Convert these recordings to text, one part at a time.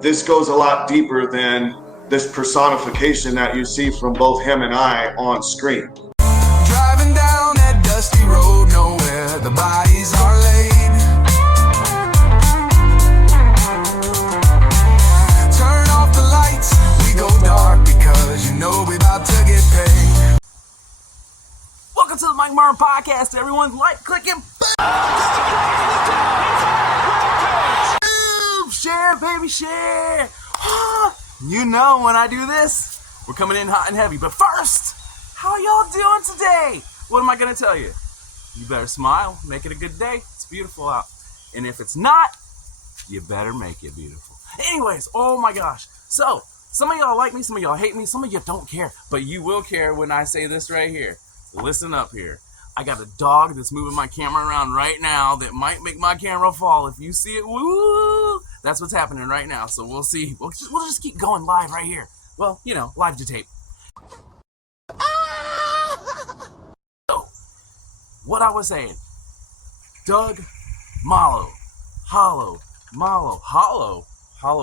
This goes a lot deeper than this personification that you see from both him and I on screen. Driving down that dusty road nowhere, the bodies are laid. Turn off the lights, we go dark because you know we about to get paid. Welcome to the Mike Martin Podcast, everyone. Like, click, and boom! Share, baby, share. You know when I do this, we're coming in hot and heavy. But first, how y'all doing today? What am I going to tell you? You better smile. Make it a good day. It's beautiful out. And if it's not, you better make it beautiful. Anyways, oh my gosh. So, some of y'all like me, some of y'all hate me, some of you don't care. But you will care when I say this right here. Listen up here. I got a dog that's moving my camera around right now that might make my camera fall. If you see it, woo! That's what's happening right now. So we'll see. We'll just keep going live right here. Well, you know, live to tape. So, what I was saying. Doug, Malo, hollow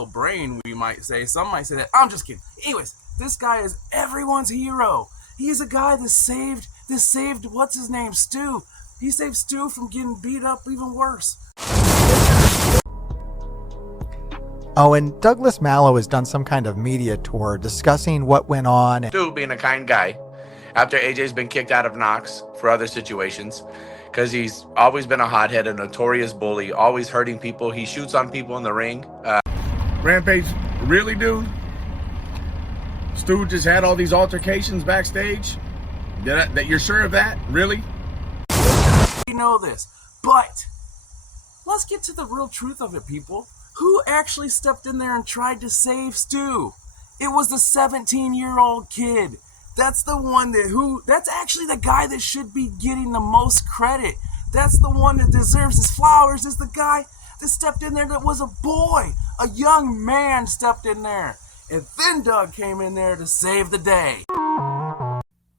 brain, we might say. Some might say that. I'm just kidding. Anyways, this guy is everyone's hero. He's a guy that saved, what's his name, Stu. He saved Stu from getting beat up even worse. Oh, and Douglas Malo has done some kind of media tour discussing what went on. Stu being a kind guy after AJ's been kicked out of Knox for other situations because he's always been a hothead, a notorious bully, always hurting people. He shoots on people in the ring. Rampage, really, dude? Stu just had all these altercations backstage? That you're sure of that? Really? You know this, but let's get to the real truth of it, people. Who actually stepped in there and tried to save Stu? It was the 17-year-old kid. That's the one that's actually the guy that should be getting the most credit. That's the one that deserves his flowers, is the guy that stepped in there that was a boy. A young man stepped in there. And then Doug came in there to save the day.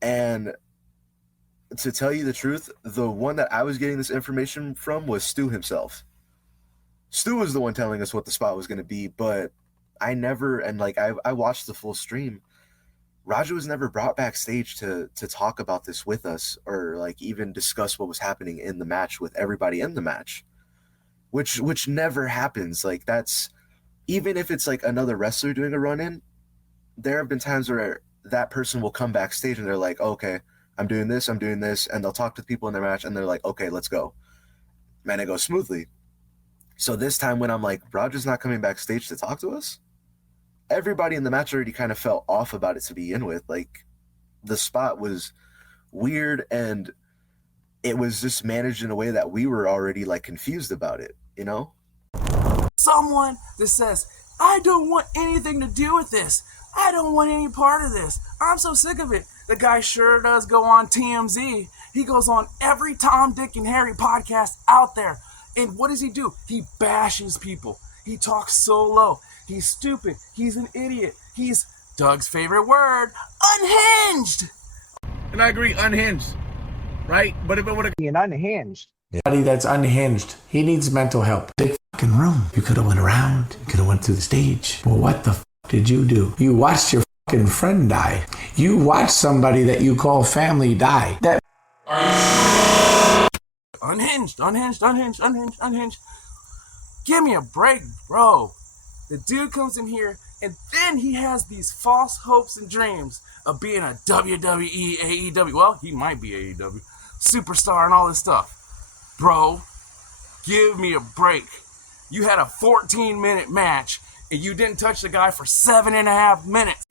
And to tell you the truth, the one that I was getting this information from was Stu himself. Stu was the one telling us what the spot was going to be, but I watched the full stream. Raja was never brought backstage to talk about this with us or like even discuss what was happening in the match with everybody in the match, which never happens. Like that's, even if it's like another wrestler doing a run-in, there have been times where that person will come backstage and they're like, okay, I'm doing this, and they'll talk to the people in their match and they're like, okay, let's go. Man, it goes smoothly. So this time when I'm like, Roger's not coming backstage to talk to us, everybody in the match already kind of felt off about it to begin with. Like the spot was weird and it was just managed in a way that we were already like confused about it, you know? Someone that says, I don't want anything to do with this. I don't want any part of this. I'm so sick of it. The guy sure does go on TMZ. He goes on every Tom, Dick, and Harry podcast out there. And what does he do? He bashes people. He talks so low. He's stupid. He's an idiot. He's, Doug's favorite word, unhinged. And I agree, unhinged, right? But if it would have been unhinged. Somebody that's unhinged, he needs mental help. Big fucking room. You could have went around. You could have went through the stage. Well, what the did you do? You watched your fucking friend die. You watched somebody that you call family die. That unhinged. Give me a break, bro. The dude comes in here and then he has these false hopes and dreams of being a WWE, AEW. Well, he might be AEW superstar and all this stuff. Bro, give me a break. You had a 14-minute match and you didn't touch the guy for 7.5 minutes.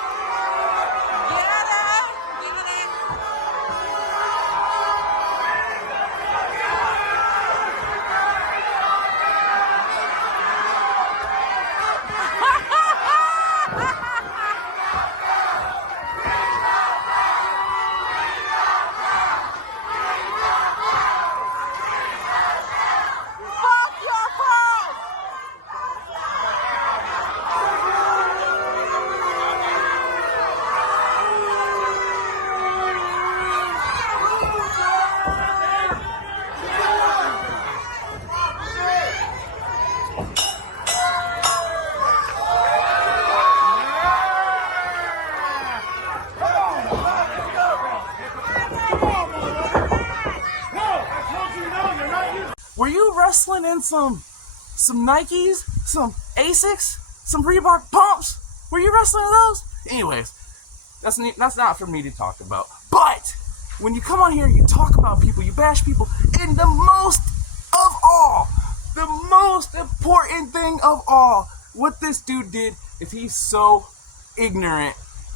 rocking some Nikes, some Asics, some Reebok pumps. Were you wrestling those? Anyways, that's not for me to talk about. But when you come on here, you talk about people, you bash people, and the most important thing of all, what this dude did is he's so ignorant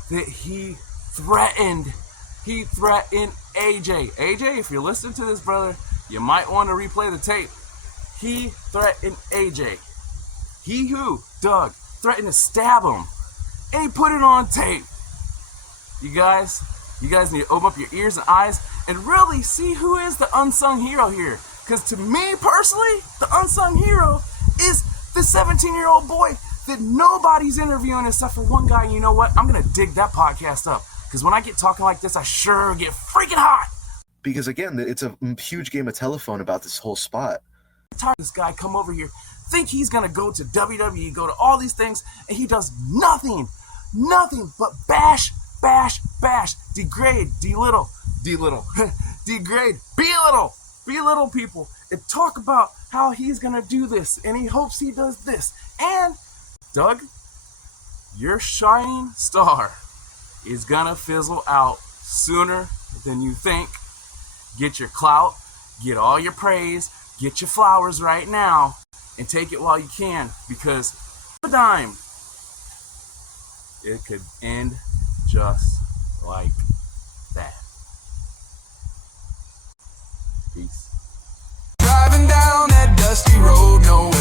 that he threatened AJ. AJ, if you're listening to this, brother, you might want to replay the tape. He threatened AJ. He who? Doug threatened to stab him. And he put it on tape. You guys need to open up your ears and eyes and really see who is the unsung hero here. Because to me personally, the unsung hero is the 17-year-old boy that nobody's interviewing except for one guy. And you know what? I'm going to dig that podcast up. Because when I get talking like this, I sure get freaking hot. Because again, it's a huge game of telephone about this whole spot. This guy come over here, think he's going to go to WWE, go to all these things, and he does nothing but bash, degrade, degrade, belittle people, and talk about how he's gonna do this, and he hopes he does this. And Doug, your shining star is gonna fizzle out sooner than you think. Get your clout, get all your praise, get your flowers right now, and take it while you can, because a dime, it could end just like that. Peace. Driving down that dusty road, nowhere